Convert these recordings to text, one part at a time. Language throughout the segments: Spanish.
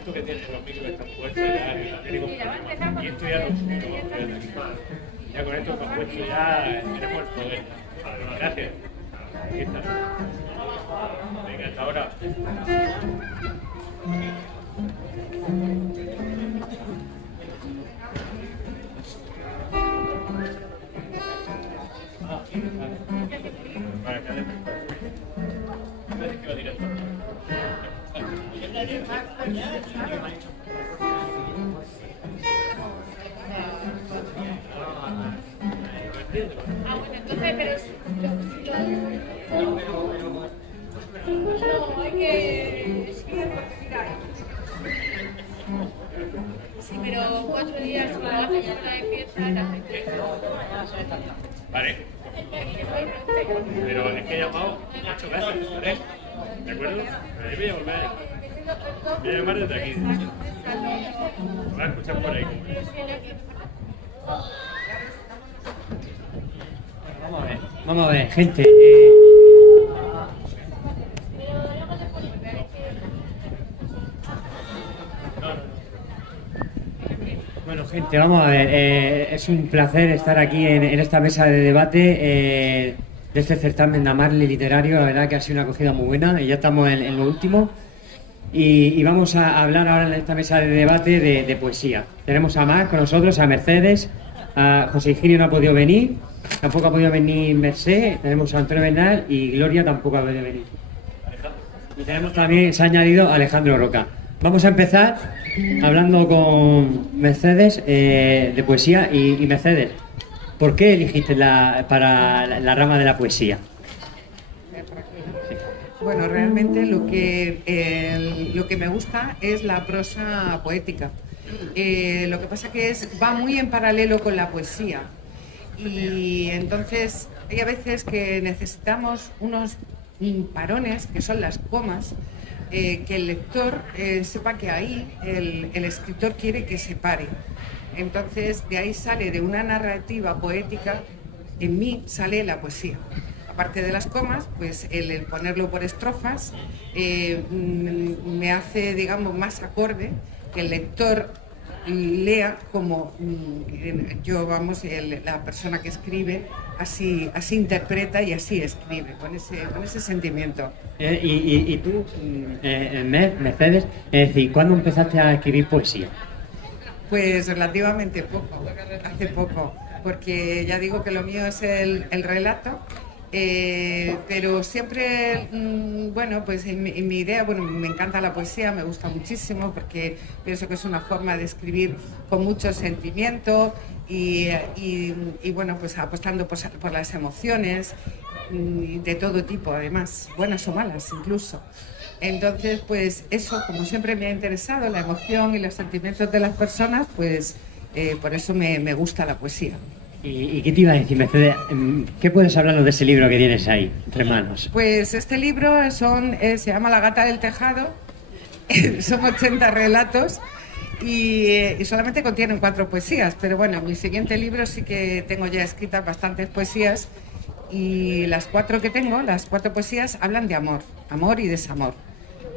esto que tiene los micros que están puestos ya, que no tiene ningún problema. Y esto ya lo vamos a ver aquí. Ya con esto que han puesto ya tenemos el poder. Gracias. Aquí está. Venga, hasta ahora. Vale, Bueno, entonces, pero no, hay que mira. Sí, pero 4 días para la semana de fiesta la gente. Vale. Pero es que he llamado 8 veces, ¿vale? ¿De acuerdo? Ahí voy a volver. Voy a llamar desde aquí. Voy a escuchar por ahí. Vamos a ver, gente. Bueno, gente, vamos a ver. Es un placer estar aquí en esta mesa de debate de este certamen de Amarle literario. La verdad que ha sido una acogida muy buena y ya estamos en lo último. Y vamos a hablar ahora en esta mesa de debate de poesía. Tenemos a Mar con nosotros, a Mercedes, a José Higinio no ha podido venir, tampoco ha podido venir Mercé, tenemos a Antonio Bernal y Gloria tampoco ha podido venir. Y tenemos también, se ha añadido Alejandro Roca. Vamos a empezar hablando con Mercedes de poesía y Mercedes, ¿por qué elegiste para la rama de la poesía? Bueno, realmente lo que me gusta es la prosa poética. Lo que pasa que va muy en paralelo con la poesía. Y entonces hay a veces que necesitamos unos parones, que son las comas, que el lector sepa que ahí el escritor quiere que se pare. Entonces de ahí sale, de una narrativa poética, en mí sale la poesía. Aparte de las comas, pues el ponerlo por estrofas me hace, digamos, más acorde, que el lector lea como yo, vamos, la persona que escribe, así interpreta y así escribe, con ese sentimiento. Y tú, Mercedes, es decir, ¿cuándo empezaste a escribir poesía? Pues relativamente poco, hace poco, porque ya digo que lo mío es el relato. Pero siempre, bueno, pues en mi idea, bueno, me encanta la poesía, me gusta muchísimo porque pienso que es una forma de escribir con mucho sentimiento y bueno, pues apostando por las emociones de todo tipo, además, buenas o malas incluso. Entonces, pues eso, como siempre me ha interesado, la emoción y los sentimientos de las personas, pues por eso me gusta la poesía. ¿Y qué te iba a decir, Mercedes? ¿Qué puedes hablarnos de ese libro que tienes ahí, entre manos? Pues este libro se llama La gata del tejado, son 80 relatos y solamente contienen 4 poesías, pero bueno, mi siguiente libro sí que tengo ya escritas bastantes poesías y las 4 que tengo, las 4 poesías, hablan de amor, amor y desamor,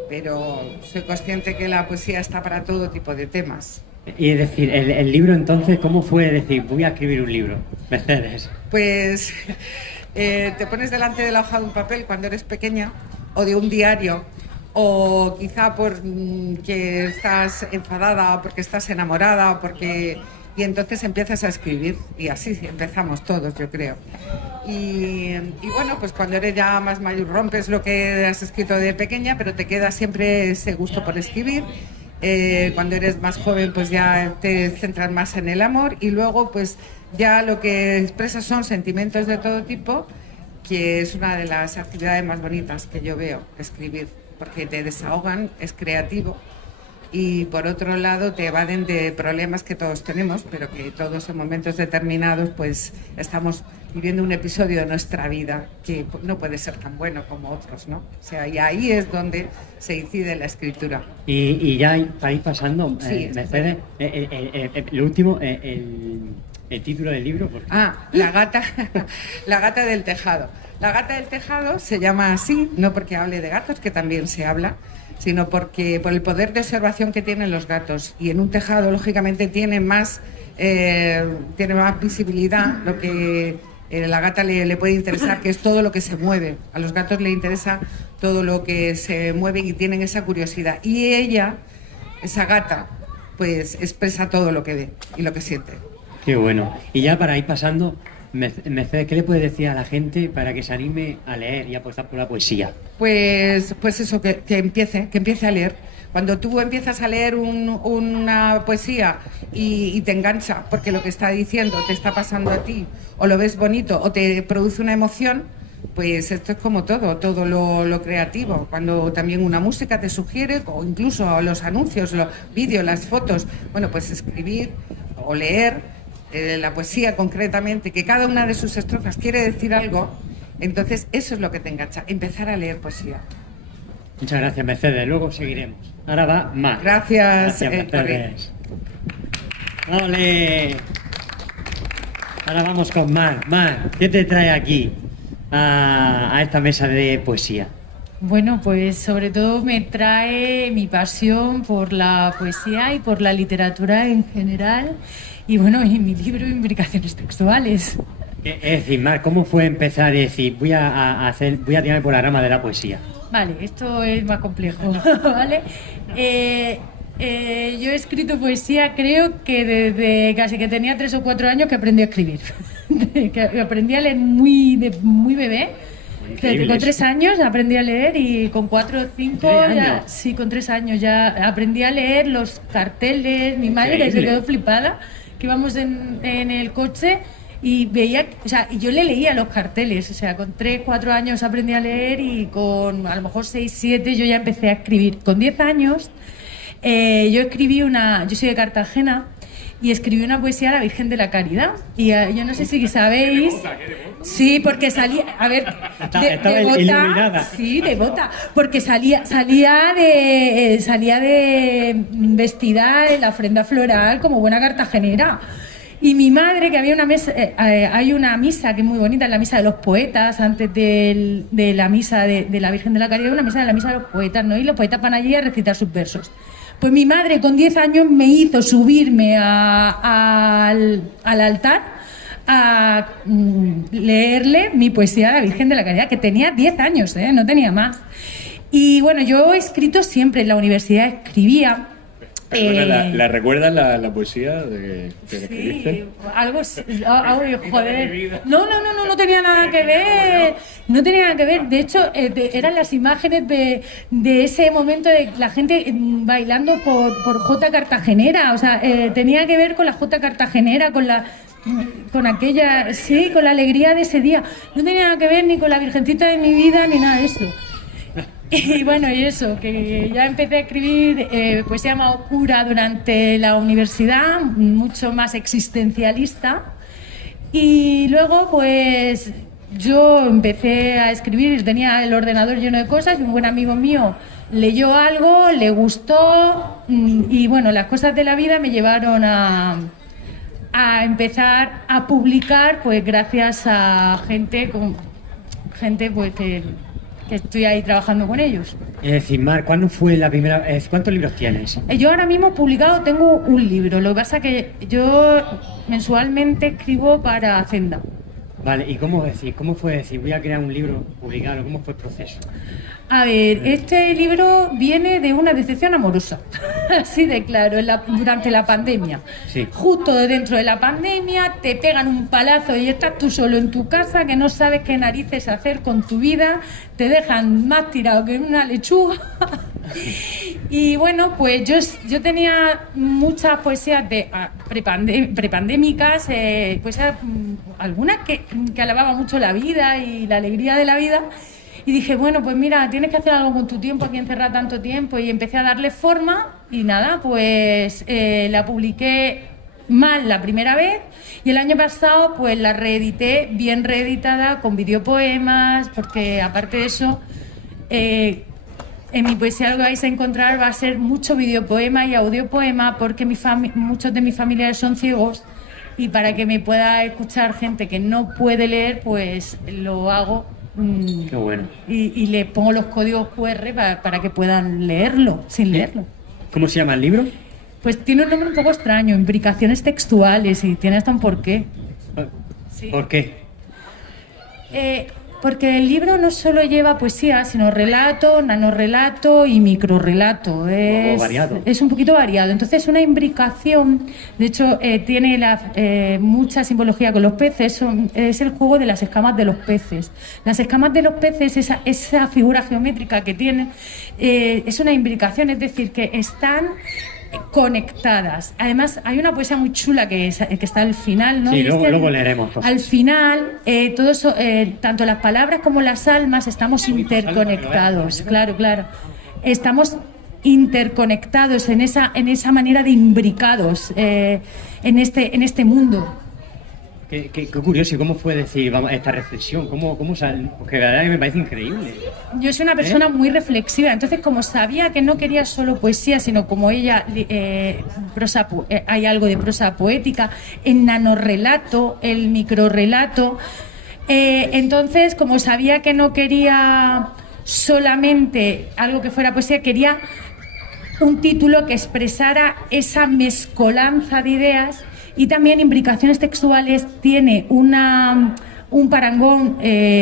pero soy consciente que la poesía está para todo tipo de temas. Y es decir, el libro entonces, ¿cómo fue decir, voy a escribir un libro, Mercedes? Pues te pones delante de la hoja de un papel cuando eres pequeña, o de un diario, o quizá porque estás enfadada, porque estás enamorada, y entonces empiezas a escribir, y así empezamos todos, yo creo. Y bueno, pues cuando eres ya más mayor rompes lo que has escrito de pequeña, pero te queda siempre ese gusto por escribir. Cuando eres más joven pues ya te centras más en el amor y luego pues ya lo que expresas son sentimientos de todo tipo, que es una de las actividades más bonitas que yo veo, escribir, porque te desahogan, es creativo y por otro lado te evaden de problemas que todos tenemos, pero que todos en momentos determinados pues estamos viviendo un episodio de nuestra vida que no puede ser tan bueno como otros, ¿no? O sea, y ahí es donde se incide la escritura. Y ya para ir pasando, Sí, Mercedes, lo último, el título del libro. La gata, la gata del tejado. La gata del tejado se llama así, no porque hable de gatos, que también se habla, sino porque por el poder de observación que tienen los gatos. Y en un tejado, lógicamente, tiene más visibilidad, lo que la gata le puede interesar, que es todo lo que se mueve. A los gatos les interesa todo lo que se mueve y tienen esa curiosidad. Y ella, esa gata, pues expresa todo lo que ve y lo que siente. Qué bueno. Y ya para ir pasando, Mercedes, ¿qué le puedes decir a la gente para que se anime a leer y apostar por la poesía? Pues eso, que empiece a leer. Cuando tú empiezas a leer una poesía y te engancha porque lo que está diciendo te está pasando a ti, o lo ves bonito, o te produce una emoción, pues esto es como todo lo creativo. Cuando también una música te sugiere, o incluso los anuncios, los vídeos, las fotos, bueno, pues escribir o leer la poesía concretamente, que cada una de sus estrofas quiere decir algo, entonces eso es lo que te engancha, empezar a leer poesía. Muchas gracias, Mercedes. Luego seguiremos. Ahora va Mar. Gracias, Mercedes. ¡Ole! Ahora vamos con Mar. Mar, ¿qué te trae aquí a esta mesa de poesía? Bueno, pues sobre todo me trae mi pasión por la poesía y por la literatura en general, y bueno, y mi libro Imbricaciones textuales. Es decir, Mar, ¿cómo fue empezar y decir voy a tirarme por la rama de la poesía? Vale, esto es más complejo, ¿vale? Yo he escrito poesía, creo que desde casi que tenía 3 o 4 años que aprendí a escribir. Que aprendí a leer muy bebé. Con 3 años aprendí a leer, y con 4 o 5 ya, sí, con 3 años ya aprendí a leer los carteles. Mi madre se quedó flipada, que íbamos en el coche y veía, o sea, yo le leía los carteles, o sea, con 3, 4 años aprendí a leer, y con a lo mejor 6, 7 yo ya empecé a escribir. Con 10 años yo soy de Cartagena, y escribí una poesía a la Virgen de la Caridad. Y yo no sé si sabéis... Sí, porque salía... A ver, devota. Sí, devota. Porque salía de vestida en la ofrenda floral como buena cartagenera. Y mi madre, que había una mesa... hay una misa que es muy bonita, la misa de los poetas, antes de la misa de la Virgen de la Caridad, una misa de la misa de los poetas, ¿no? Y los poetas van allí a recitar sus versos. Pues mi madre con 10 años me hizo subirme al altar a leerle mi poesía a la Virgen de la Caridad, que tenía 10 años, no tenía más. Y bueno, yo he escrito siempre, en la universidad escribía. ¿La recuerdas la poesía de que escribiste? Sí, algo, joder. No tenía nada que ver. No tenía nada que ver. De hecho, eran las imágenes de ese momento de la gente bailando por Jota Cartagenera. O sea, tenía que ver con la Jota Cartagenera, con aquella, sí, con la alegría de ese día. No tenía nada que ver ni con la Virgencita de mi vida ni nada de eso. Y bueno, y eso, que ya empecé a escribir poesía más oscura durante la universidad, mucho más existencialista. Y luego, pues, yo empecé a escribir, tenía el ordenador lleno de cosas, y un buen amigo mío leyó algo, le gustó, y bueno, las cosas de la vida me llevaron a empezar a publicar, pues gracias a gente pues que estoy ahí trabajando con ellos. Es decir, Mar, ¿cuándo fue la primera vez? ¿Cuántos libros tienes? Yo ahora mismo publicado tengo un libro, lo que pasa es que yo mensualmente escribo para Hacenda. Vale, ¿y cómo fue decir voy a crear un libro, publicarlo? ¿Cómo fue el proceso? A ver, este libro viene de una decepción amorosa, así de claro, durante la pandemia. Sí. Justo dentro de la pandemia te pegan un palazo y estás tú solo en tu casa, que no sabes qué narices hacer con tu vida, te dejan más tirado que una lechuga. Y bueno, pues yo tenía muchas poesías prepandémicas, poesías, algunas que alababan mucho la vida y la alegría de la vida. Y dije, bueno, pues mira, tienes que hacer algo con tu tiempo, aquí encerrado tanto tiempo, y empecé a darle forma, y nada, pues la publiqué mal la primera vez, y el año pasado pues la reedité, bien reeditada, con videopoemas, porque aparte de eso, en mi poesía lo que vais a encontrar va a ser mucho videopoema y audiopoema, porque muchos de mis familiares son ciegos, y para que me pueda escuchar gente que no puede leer, pues lo hago Qué bueno. Y le pongo los códigos QR para que puedan leerlo, sin leerlo. ¿Cómo se llama el libro? Pues tiene un nombre un poco extraño, Imbricaciones textuales, y tiene hasta un porqué. Sí. ¿Por qué? Porque el libro no solo lleva poesía, sino relato, nanorrelato y microrrelato. Variado. Es un poquito variado. Entonces, una imbricación, de hecho, tiene mucha simbología con los peces. Es el juego de las escamas de los peces. Las escamas de los peces, esa figura geométrica que tienen, es una imbricación, es decir, que están conectadas. Además, hay una poesía muy chula que está al final, ¿no? Sí, Y es que luego leeremos cosas. al final, tanto las palabras como las almas estamos interconectados. Claro. Estamos interconectados en esa manera de imbricados en este mundo. Qué curioso, ¿y cómo fue decir esta reflexión? ¿Cómo sale? Porque la verdad que me parece increíble. Yo soy una persona muy reflexiva, entonces como sabía que no quería solo poesía, sino como ella, hay algo de prosa poética, el nanorrelato, el microrrelato, entonces como sabía que no quería solamente algo que fuera poesía, quería un título que expresara esa mezcolanza de ideas. Y también Imbricaciones textuales tiene un parangón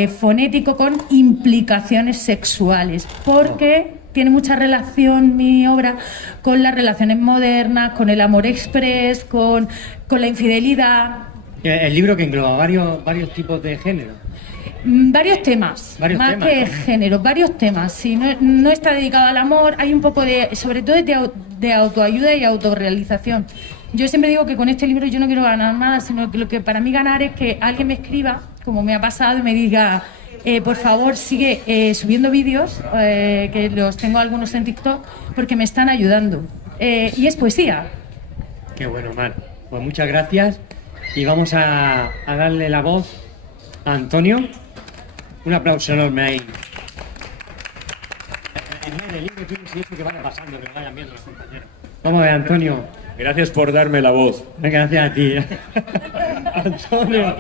fonético con implicaciones sexuales, porque tiene mucha relación mi obra con las relaciones modernas, con el amor express, con la infidelidad. El libro que engloba varios tipos de género. Varios temas, más que género, varios temas. Sí, no está dedicado al amor, hay un poco sobre todo de autoayuda y autorrealización. Yo siempre digo que con este libro yo no quiero ganar nada, sino que lo que para mí ganar es que alguien me escriba, como me ha pasado, y me diga, por favor, sigue subiendo vídeos, que los tengo algunos en TikTok, porque me están ayudando. Y es poesía. Qué bueno, Mar. Pues muchas gracias. Y vamos a darle la voz a Antonio. Un aplauso enorme ahí. En el libro tienes que vaya pasando, que lo vayan viendo los compañeros. Vamos a ver, Antonio. Gracias por darme la voz. Gracias a ti. Antonio.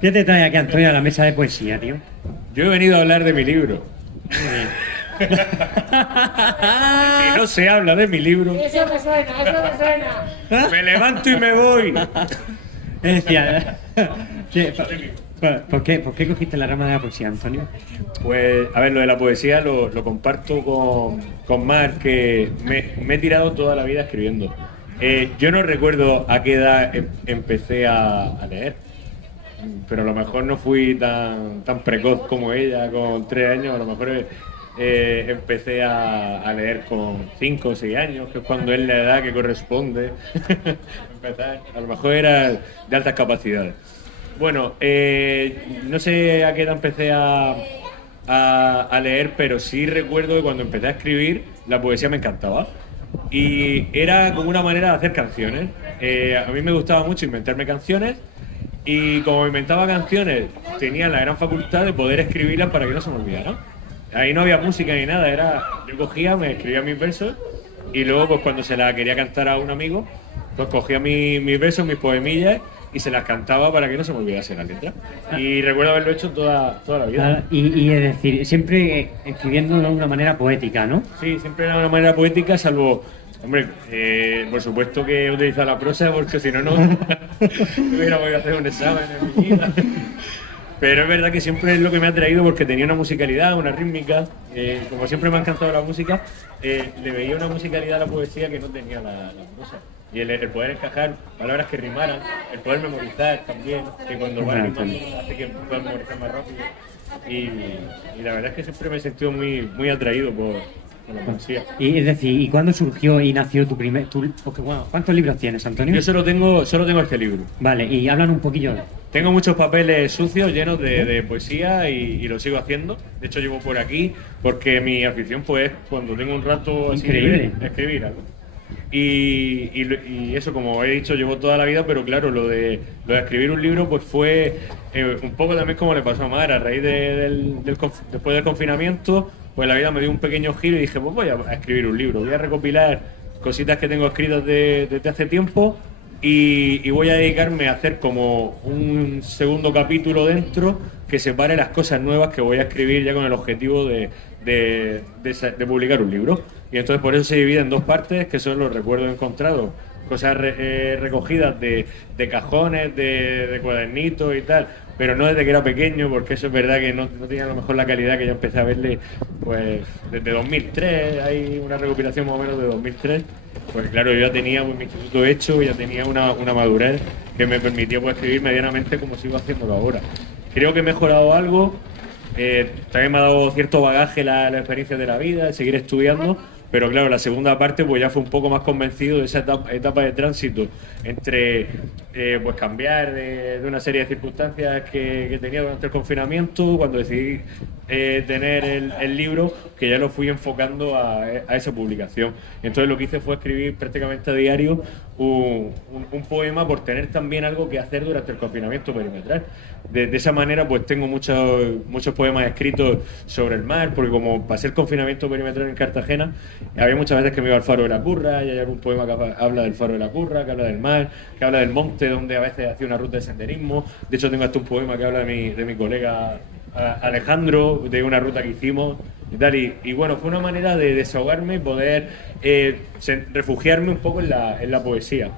¿Qué te trae aquí, Antonio, a la mesa de poesía, tío? Yo he venido a hablar de mi libro. Muy bien. Si no se habla de mi libro, Eso me suena. me levanto y me voy. Decía, ¿por qué cogiste la rama de la poesía, Antonio? Pues, a ver, lo de la poesía lo comparto con Mar, que me he tirado toda la vida escribiendo. Yo no recuerdo a qué edad empecé a leer, pero a lo mejor no fui tan precoz como ella, con 3 años. A lo mejor empecé a leer con 5 o 6 años, que es cuando es la edad que corresponde empezar. A lo mejor era de altas capacidades. Bueno, no sé a qué edad empecé a leer, pero sí recuerdo que cuando empecé a escribir, la poesía me encantaba. Y era como una manera de hacer canciones. A mí me gustaba mucho inventarme canciones, y como inventaba canciones, tenía la gran facultad de poder escribirlas para que no se me olvidaran. Ahí no había música ni nada, yo cogía, me escribía mis versos, y luego pues cuando se la quería cantar a un amigo, pues cogía mis versos, mis poemillas, y se las cantaba para que no se me olvidase la letra. Y recuerdo haberlo hecho toda la vida. Y es decir, siempre escribiendo de una manera poética, ¿no? Sí, siempre de una manera poética, salvo... Hombre, por supuesto que he utilizado la prosa, porque si no hubiera podido hacer un examen en mi vida. Pero es verdad que siempre es lo que me ha traído, porque tenía una musicalidad, una rítmica. Como siempre me ha encantado la música, le veía una musicalidad a la poesía que no tenía la prosa. Y el poder encajar palabras que rimaran, el poder memorizar también, que cuando va rimando hace que puedas memorizar más rápido. Y la verdad es que siempre me he sentido muy atraído por la poesía. Y es decir, ¿y cuándo surgió y nació tu primer... porque, bueno, ¿cuántos libros tienes, Antonio? Yo solo tengo este libro. Vale, y hablan un poquillo. Tengo muchos papeles sucios llenos de poesía, y lo sigo haciendo. De hecho, llevo por aquí porque mi afición pues cuando tengo un rato así increíble libre, escribir algo. Y eso, como he dicho, llevo toda la vida, pero claro, lo de escribir un libro pues fue un poco también como le pasó a Mar. A raíz después del confinamiento, pues la vida me dio un pequeño giro y dije, pues voy a escribir un libro, voy a recopilar cositas que tengo escritas desde hace tiempo, y voy a dedicarme a hacer como un segundo capítulo dentro que separe las cosas nuevas que voy a escribir ya con el objetivo de publicar un libro. Y entonces por eso se divide en dos partes, que son los recuerdos encontrados, cosas recogidas de cajones, de cuadernitos y tal, pero no desde que era pequeño, porque eso es verdad que no tenía a lo mejor la calidad que yo empecé a verle pues desde 2003, hay una recopilación más o menos de 2003, pues claro, yo ya tenía pues, mi instituto hecho, ya tenía una madurez que me permitió pues, escribir medianamente como sigo haciéndolo ahora. Creo que he mejorado algo, también me ha dado cierto bagaje la experiencia de la vida, de seguir estudiando, pero claro, la segunda parte pues ya fue un poco más convencido de esa etapa de tránsito entre pues cambiar de una serie de circunstancias que tenía durante el confinamiento, cuando decidí tener el libro, que ya lo fui enfocando a esa publicación. Entonces lo que hice fue escribir prácticamente a diario un poema, por tener también algo que hacer durante el confinamiento perimetral. De esa manera pues tengo muchos poemas escritos sobre el mar, porque como pasé el confinamiento perimetral en Cartagena, había muchas veces que me iba al Faro de la Curra, y hay algún poema que habla del Faro de la Curra, que habla del mar, que habla del monte, donde a veces hacía una ruta de senderismo. De hecho tengo hasta un poema que habla de mi colega Alejandro, de una ruta que hicimos y tal, y bueno, fue una manera de desahogarme y poder refugiarme un poco en la poesía.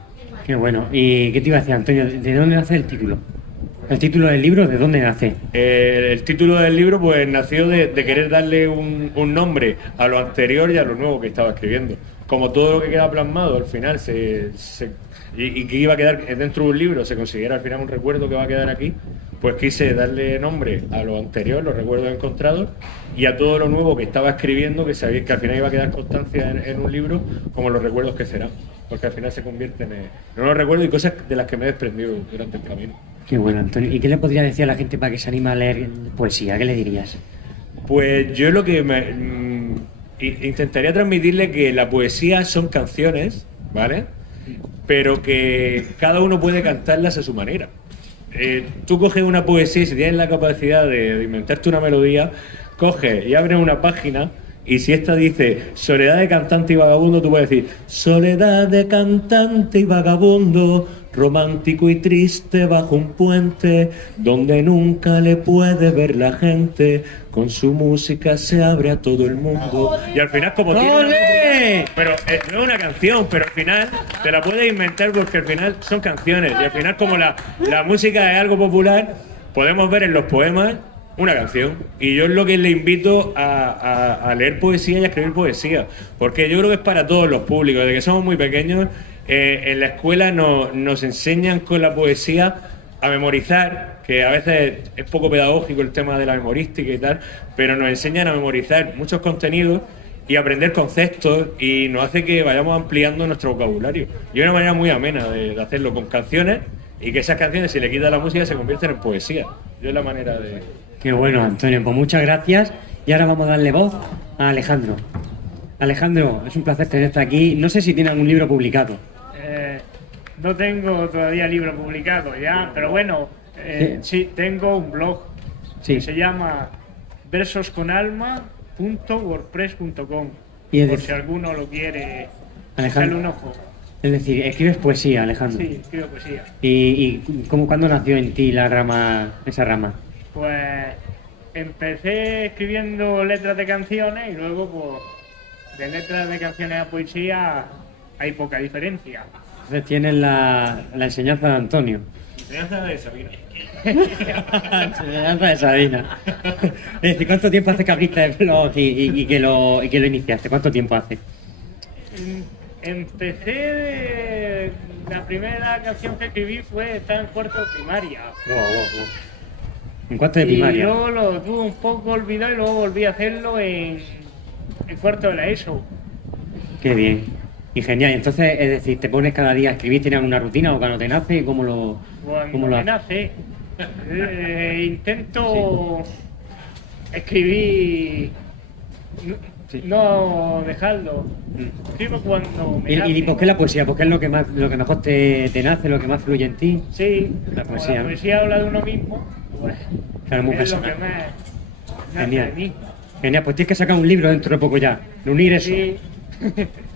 Qué bueno. ¿Y qué te iba a decir, Antonio? ¿De dónde nace el título? ¿El título del libro de dónde nace? El título del libro pues nació de querer darle un nombre a lo anterior y a lo nuevo que estaba escribiendo. Como todo lo que queda plasmado al final y que iba a quedar dentro de un libro se considera al final un recuerdo que va a quedar aquí, pues quise darle nombre a lo anterior, los recuerdos encontrados, y a todo lo nuevo que estaba escribiendo, que sabía que al final iba a quedar constancia en un libro, como los recuerdos que serán, porque al final se convierten en unos recuerdos y cosas de las que me he desprendido durante el camino. Qué bueno, Antonio. ¿Y qué le podría decir a la gente para que se anime a leer poesía? ¿Qué le dirías? Pues yo lo que intentaría transmitirle que la poesía son canciones, ¿vale? Pero que cada uno puede cantarlas a su manera. Tú coges una poesía y si tienes la capacidad de inventarte una melodía, coges y abres una página y si esta dice soledad de cantante y vagabundo, tú puedes decir soledad de cantante y vagabundo, romántico y triste bajo un puente, donde nunca le puede ver la gente, con su música se abre a todo el mundo. Y al final como tiene pero no es una canción, pero al final te la puedes inventar porque al final son canciones y al final como la música es algo popular, podemos ver en los poemas una canción. Y yo es lo que le invito a leer poesía y a escribir poesía, porque yo creo que es para todos los públicos. Desde que somos muy pequeños en la escuela nos enseñan con la poesía a memorizar, que a veces es poco pedagógico el tema de la memorística y tal, pero nos enseñan a memorizar muchos contenidos y aprender conceptos, y nos hace que vayamos ampliando nuestro vocabulario. Y es una manera muy amena de hacerlo con canciones, y que esas canciones, si le quitas la música, se convierten en poesía. Yo es la manera de... Qué bueno, Antonio. Pues muchas gracias. Y ahora vamos a darle voz a Alejandro. Alejandro, es un placer tenerte aquí. No sé si tiene algún libro publicado. No tengo todavía libro publicado ya, pero bueno, sí, tengo un blog que se llama versosconalma.wordpress.com, por si alguno lo quiere echarle un ojo. Es decir, escribes poesía, Alejandro. Sí, escribo poesía. ¿Y cuándo nació en ti esa rama? Pues empecé escribiendo letras de canciones y luego pues de letras de canciones a poesía hay poca diferencia. Entonces tienes la enseñanza de Antonio. Enseñanza de Sabina. Enseñanza de Sabina. Es decir, ¿cuánto tiempo hace que abriste el blog y que lo iniciaste? ¿Cuánto tiempo hace? Empecé la primera canción que escribí estaba en cuarto de primaria. ¿En cuarto de primaria? Y yo lo tuve un poco olvidado y luego volví a hacerlo en cuarto de la ESO. Qué bien. Y genial. Entonces, es decir, ¿te pones cada día a escribir? ¿Tienes una rutina o cuando te nace? ¿Cómo lo nace. Intento escribir... No dejarlo. Escribo cuando me nace. ¿Y por qué la poesía? ¿Por qué es lo que mejor te nace, lo que más fluye en ti? Sí, la poesía habla de uno mismo, pues claro, muy es personal. lo que más nace de mí. Genial, pues tienes que sacar un libro dentro de poco ya, de unir eso. Sí.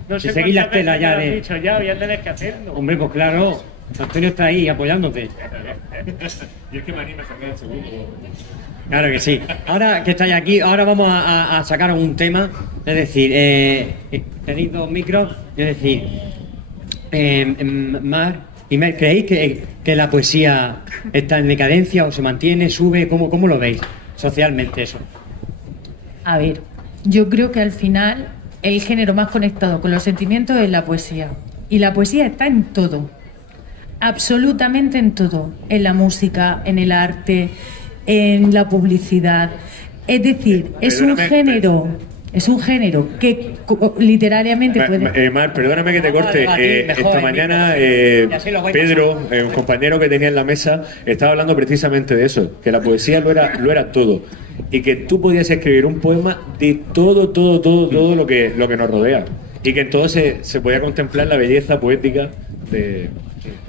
No sé seguir las telas ya dicho ya, voy a tener que hacerlo. Hombre, pues claro, Antonio está ahí apoyándote. Y es que me anima a sacar el segundo. Claro que sí. Ahora que estáis aquí, ahora vamos a sacar un tema. Es decir, tenéis 2 micros. Es decir, Mar y Mer, ¿creéis que la poesía está en decadencia o se mantiene, sube? ¿Cómo lo veis socialmente eso? A ver, yo creo que al final el género más conectado con los sentimientos es la poesía. Y la poesía está en todo. Absolutamente en todo. En la música, en el arte, en la publicidad. Es decir, es un género que literariamente puede... Mar, perdóname que te corte. Esta mañana Pedro, un compañero que tenía en la mesa, estaba hablando precisamente de eso, que la poesía lo era todo. Y que tú podías escribir un poema de todo lo que nos rodea. Y que entonces se podía contemplar la belleza poética de...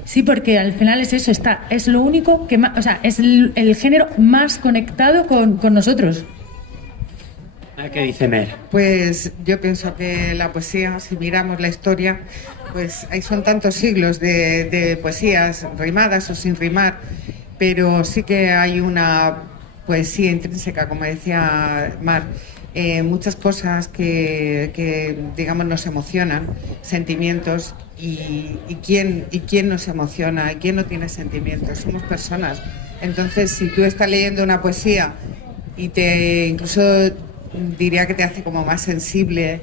Sí, porque al final es eso, es lo único que más, o sea, es el género más conectado con nosotros. ¿Qué dice Mer? Pues yo pienso que la poesía, si miramos la historia, pues ahí son tantos siglos de poesías rimadas o sin rimar, pero sí que hay una poesía intrínseca, como decía Mar, muchas cosas que digamos nos emocionan, sentimientos, y quién nos emociona y quién no tiene sentimientos, somos personas. Entonces, si tú estás leyendo una poesía y incluso diría que te hace como más sensible,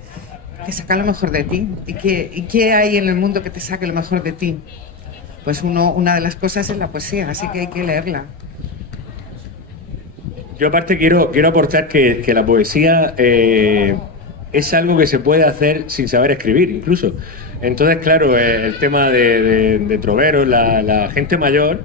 te saca lo mejor de ti. ¿Y qué hay en el mundo que te saque lo mejor de ti? Pues una de las cosas es la poesía, así que hay que leerla. Yo aparte quiero aportar que la poesía es algo que se puede hacer sin saber escribir, incluso. Entonces, claro, el tema de troveros, la gente mayor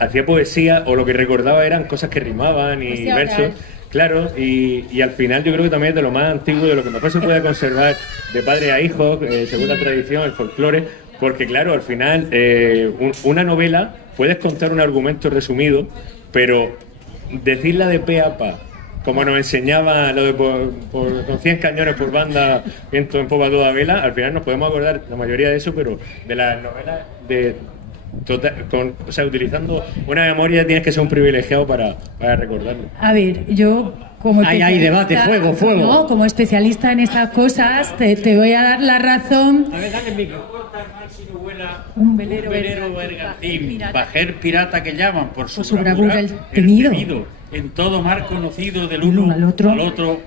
hacía poesía o lo que recordaba eran cosas que rimaban y Poesía versos. oral. Claro, y al final yo creo que también es de lo más antiguo, de lo que mejor se puede conservar de padre a hijo, según la tradición, el folclore, porque claro, al final una novela puedes contar un argumento resumido, pero decirla de pe a pa, como nos enseñaba lo de con 100 cañones por banda, viento en popa toda vela, al final nos podemos acordar la mayoría de eso, pero de las novelas o sea, utilizando una memoria tienes que ser un privilegiado para recordarlo. A ver, yo como Hay debate, fuego. No, como especialista en estas cosas, te voy a dar la razón. A ver, dale el micro. Un velero bergantín, bajer pirata que llaman por su bravura, el temido. en todo mar conocido del uno al otro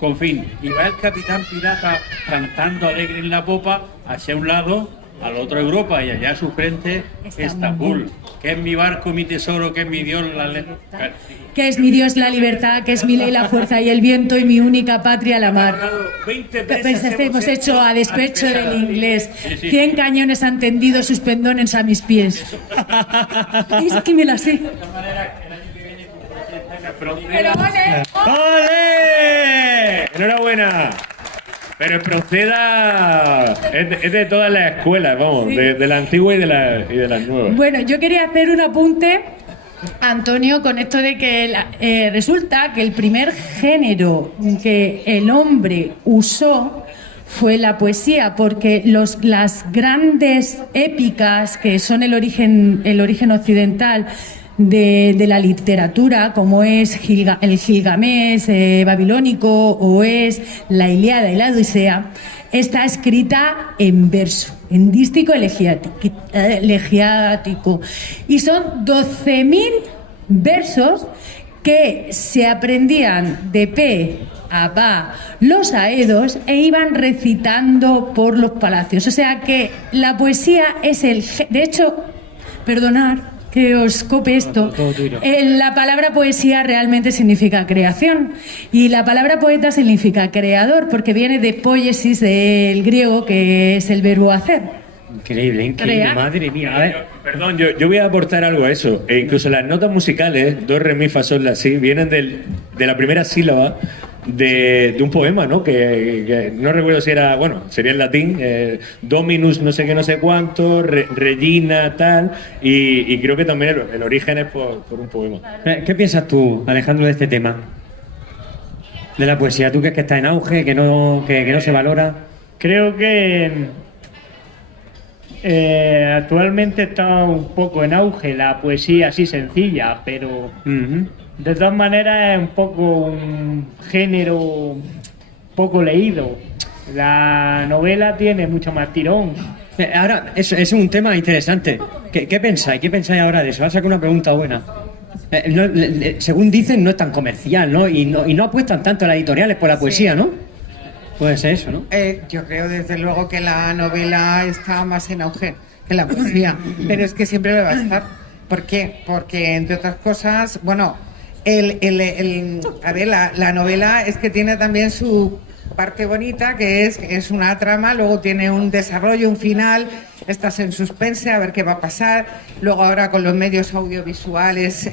con fin. Y va el capitán pirata cantando alegre en la popa hacia un lado, al otro Europa, y allá a su frente Estambul, que es mi barco, mi tesoro, que es mi Dios, Que es mi Dios la libertad, que es mi ley la fuerza y el viento y mi única patria la mar. 20 Presas hemos hecho a despecho del inglés. Sí. 100 cañones han tendido sus pendones a mis pies. Es que me la sé. Pero vale. ¡Ole! ¡Enhorabuena! Pero Proceda es de todas las escuelas, vamos, de la antigua y de las nuevas. Bueno, yo quería hacer un apunte, Antonio, con esto de que resulta que el primer género que el hombre usó fue la poesía, porque las grandes épicas que son el origen occidental de la literatura, como es el Gilgamesh babilónico o es la Ilíada y la Odisea, está escrita en verso, en dístico elegiático, y son 12.000 versos que se aprendían de pe a pa los aedos e iban recitando por los palacios. O sea que la poesía es de hecho, perdonar que os cope esto, la palabra poesía realmente significa creación y la palabra poeta significa creador, porque viene de poiesis, del griego, que es el verbo hacer. Increíble, Crea. madre mía. A ver. Perdón, yo voy a aportar algo a eso. Incluso las notas musicales, do, re, mi, fa, sol, la, si, vienen de la primera sílaba de un poema, ¿no? Que no recuerdo si era, bueno, sería en latín, dominus no sé qué, no sé cuánto, regina, tal, y creo que también el origen es por un poema. ¿Qué piensas tú, Alejandro, de este tema? De la poesía, ¿tú crees que está en auge, que no se valora? Creo que Actualmente está un poco en auge la poesía así sencilla, pero de todas maneras es un poco un género poco leído. La novela tiene mucho más tirón. Ahora, es un tema interesante. ¿Qué pensáis? ¿Qué pensáis ahora de eso? Voy a sacar una pregunta buena. Según dicen, no es tan comercial, ¿no? Y no apuestan tanto a las editoriales por la poesía, ¿no? Puede ser eso, ¿no? Yo creo desde luego que la novela está más en auge que la poesía, pero es que siempre lo va a estar. ¿Por qué? Porque, entre otras cosas, bueno, la novela es que tiene también su parte bonita, que es una trama, luego tiene un desarrollo, un final, estás en suspense a ver qué va a pasar, luego ahora con los medios audiovisuales,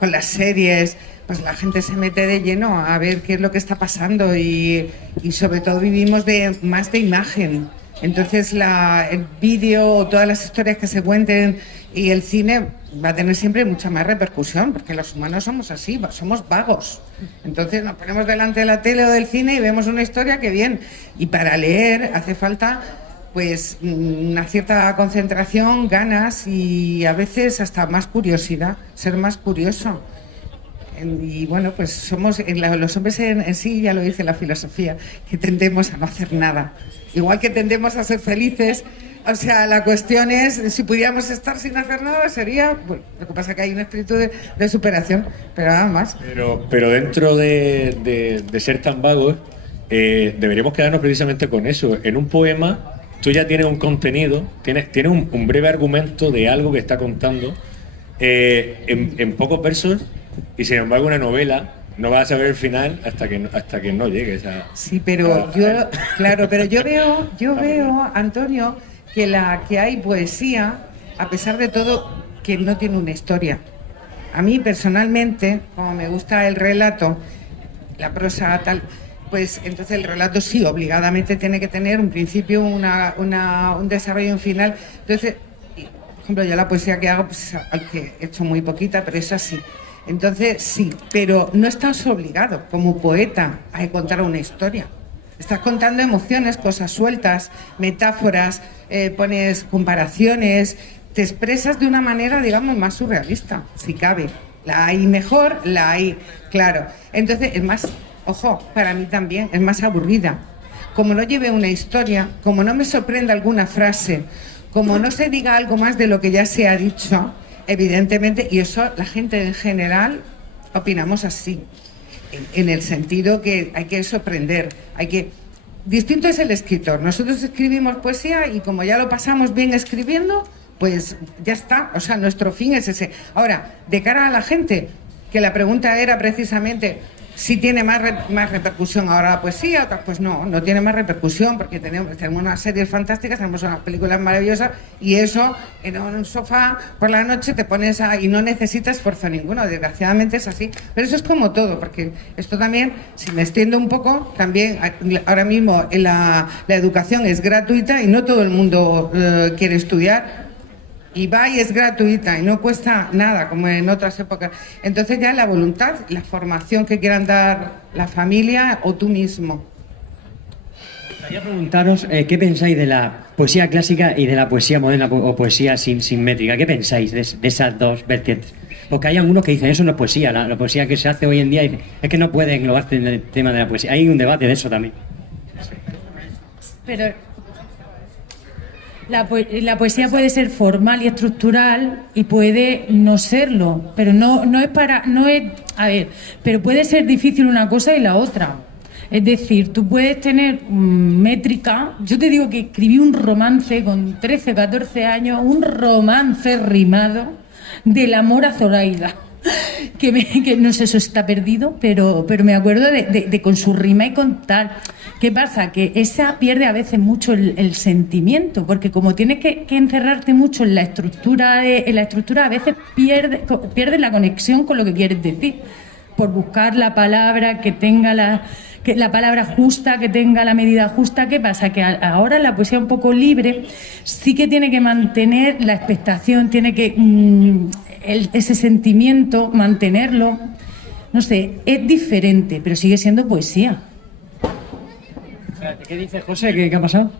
con las series, pues la gente se mete de lleno a ver qué es lo que está pasando y sobre todo vivimos más de imagen. Entonces el vídeo, todas las historias que se cuenten y el cine va a tener siempre mucha más repercusión, porque los humanos somos así, somos vagos. Entonces nos ponemos delante de la tele o del cine y vemos una historia que bien. Y para leer hace falta pues una cierta concentración, ganas y a veces hasta más curiosidad, ser más curioso. Y bueno, pues somos los hombres en sí, ya lo dice la filosofía, que tendemos a no hacer nada. Igual que tendemos a ser felices. O sea, la cuestión es, si pudiéramos estar sin hacer nada, sería... Bueno, lo que pasa es que hay un espíritu de superación, pero nada más. Pero dentro de ser tan vagos, deberíamos quedarnos precisamente con eso. En un poema, tú ya tienes un contenido, tienes un breve argumento de algo que está contando en pocos versos, y sin embargo una novela no vas a saber el final hasta que no llegues a... Sí, pero yo veo, Antonio, que hay poesía, a pesar de todo, que no tiene una historia. A mí personalmente, como me gusta el relato, la prosa tal, pues entonces el relato sí, obligadamente tiene que tener un principio, un desarrollo y un final. Entonces, por ejemplo, yo la poesía que hago, pues aunque he hecho muy poquita, pero es así. Entonces sí, pero no estás obligado como poeta a contar una historia. Estás contando emociones, cosas sueltas, metáforas, pones comparaciones, te expresas de una manera, digamos, más surrealista, si cabe. La hay mejor, la hay, claro. Entonces es más, ojo, para mí también, es más aburrida. Como no lleve una historia, como no me sorprenda alguna frase, como no se diga algo más de lo que ya se ha dicho, evidentemente, y eso la gente en general opinamos así, en el sentido que hay que sorprender, distinto es el escritor. Nosotros escribimos poesía y como ya lo pasamos bien escribiendo, pues ya está, o sea, nuestro fin es ese. Ahora, de cara a la gente, que la pregunta era precisamente si tiene más repercusión ahora la poesía, pues no tiene más repercusión, porque tenemos unas series fantásticas, tenemos unas películas maravillosas, y eso en un sofá por la noche te pones y no necesitas esfuerzo ninguno, desgraciadamente es así. Pero eso es como todo, porque esto también, si me extiendo un poco, también ahora mismo la educación es gratuita y no todo el mundo quiere estudiar. Y va y es gratuita y no cuesta nada, como en otras épocas. Entonces ya la voluntad, la formación que quieran dar la familia o tú mismo. Quería preguntaros qué pensáis de la poesía clásica y de la poesía moderna o poesía simétrica. ¿Qué pensáis de esas dos vertientes? Porque hay algunos que dicen eso no es poesía, la poesía que se hace hoy en día es que no puede englobarse en el tema de la poesía. Hay un debate de eso también. Pero la poesía puede ser formal y estructural y puede no serlo, pero pero puede ser difícil una cosa y la otra. Es decir, tú puedes tener métrica. Yo te digo que escribí un romance con 13, 14 años, un romance rimado del amor a Zoraida. Que no sé, eso está perdido, pero me acuerdo de con su rima y con tal. ¿Qué pasa? Que esa pierde a veces mucho el sentimiento, porque como tienes que encerrarte mucho en la estructura, a veces pierdes la conexión con lo que quieres decir, por buscar la palabra que tenga la palabra justa, que tenga la medida justa. ¿Qué pasa? Que ahora la poesía un poco libre sí que tiene que mantener la expectación, tiene que ese sentimiento, mantenerlo. No sé, es diferente, pero sigue siendo poesía. ¿Qué dice José? ¿Qué ha pasado?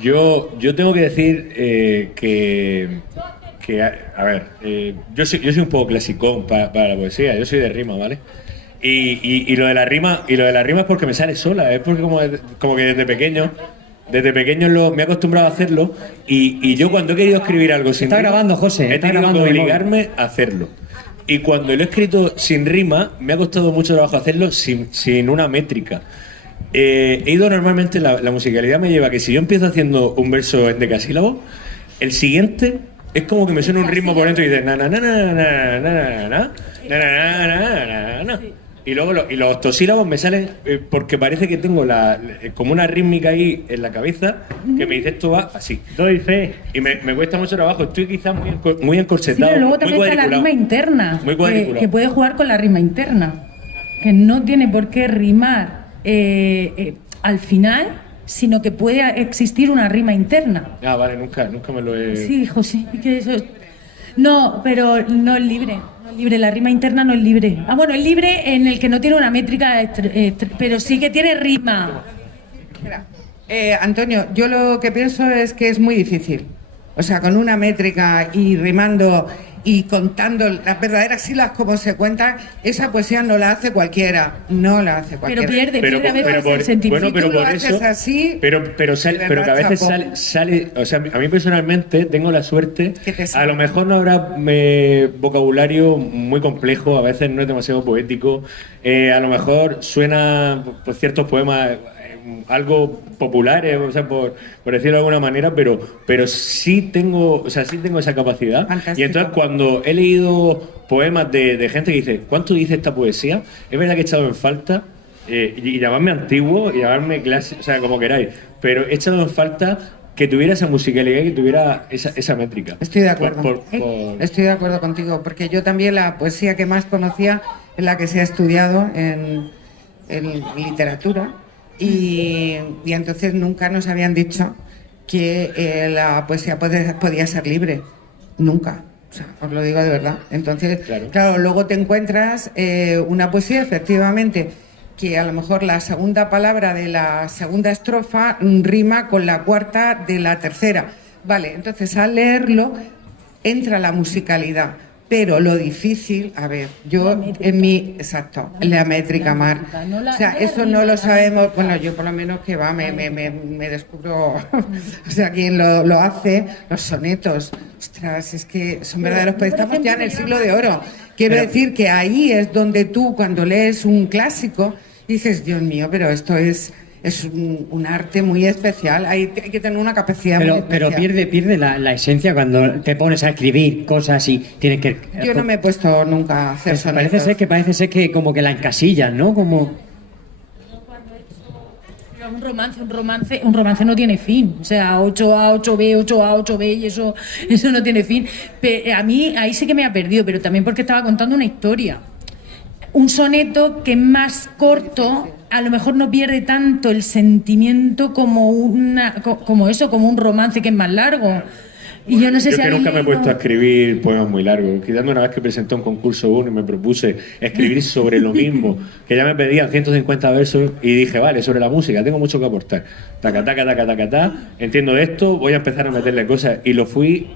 Yo tengo que decir que a ver, yo soy un poco clasicón para la poesía, yo soy de rima, ¿vale? Y lo de la rima es porque me sale sola, es porque como que desde pequeño me he acostumbrado a hacerlo y yo cuando he querido escribir algo sin Está rima, grabando, José, he está tenido que grabando mi obligarme a hacerlo. Y cuando lo he escrito sin rima, me ha costado mucho trabajo hacerlo sin una métrica. He ido normalmente, la musicalidad me lleva a que si yo empiezo haciendo un verso en decasílabos, el siguiente es como que me suena un ritmo por dentro y dice na na na na na na na na na na na na na. Y luego los octosílabos me salen porque parece que tengo como una rítmica ahí en la cabeza que me dice esto va así. Doy fe. Y me cuesta mucho trabajo, estoy quizás muy encorsetado. Sí, pero luego muy también está la cuadriculado. rima interna, Muy cuadriculado. que puede jugar con la rima interna, que no tiene por qué rimar al final, sino que puede existir una rima interna. Ah, vale, nunca me lo he... Sí, José, es que eso... No, pero no es libre. No es libre, la rima interna no es libre. Ah, bueno, es libre en el que no tiene una métrica, pero sí que tiene rima. Mira, Antonio, yo lo que pienso es que es muy difícil. O sea, con una métrica y rimando y contando las verdaderas sílabas como se cuentan, esa poesía no la hace cualquiera. No la hace cualquiera. Pero pierde a veces el sentimiento. Bueno, pero Tú lo por haces eso... así, pero que a veces chapó. sale... O sea, a mí personalmente tengo la suerte... Que te A sale. lo mejor no habrá vocabulario muy complejo, a veces no es demasiado poético. A lo mejor suena pues, ciertos poemas... algo populares, o sea, por decirlo de alguna manera, pero sí tengo esa capacidad. Fantástico. Y entonces cuando he leído poemas de gente que dice, ¿cuánto dice esta poesía? Es verdad que he echado en falta, y llamarme antiguo, y llamarme clásico, o sea, como queráis, pero he echado en falta que tuviera esa musicalidad, que tuviera esa métrica. Estoy de acuerdo. Por- Estoy de acuerdo contigo, porque yo también la poesía que más conocía es la que se ha estudiado en literatura y entonces nunca nos habían dicho que la poesía podía ser libre. Nunca. O sea, os lo digo de verdad. Entonces, claro luego te encuentras una poesía, efectivamente, que a lo mejor la segunda palabra de la segunda estrofa rima con la cuarta de la tercera. Vale, entonces al leerlo entra la musicalidad. Pero lo difícil, a ver, yo en mi... Exacto, la métrica, Mar. O sea, eso no lo sabemos, bueno, yo por lo menos que va, me descubro, o sea, quien lo hace, los sonetos. Ostras, es que son verdaderos, pues estamos ya en el siglo de oro. Quiero decir que ahí es donde tú, cuando lees un clásico, dices, Dios mío, pero esto es un arte muy especial, hay que tener una capacidad muy especial. Pero pierde la esencia cuando te pones a escribir cosas y tienes que... Yo no me he puesto nunca a hacer sonetos. Parece ser que como que la encasillan, ¿no? Como... Un romance no tiene fin. O sea, 8A, 8B, 8A, 8B y eso no tiene fin. A mí ahí sí que me ha perdido, pero también porque estaba contando una historia. Un soneto que es más corto, a lo mejor no pierde tanto el sentimiento como un romance que es más largo. Y yo no sé Yo si que habéis nunca me he leído- puesto a escribir poemas muy largos. Quitando una vez que presenté un concurso uno y me propuse escribir sobre lo mismo, que ya me pedían 150 versos y dije, vale, sobre la música, tengo mucho que aportar. Taca, taca, taca, taca, taca, entiendo de esto, voy a empezar a meterle cosas. Y lo fui,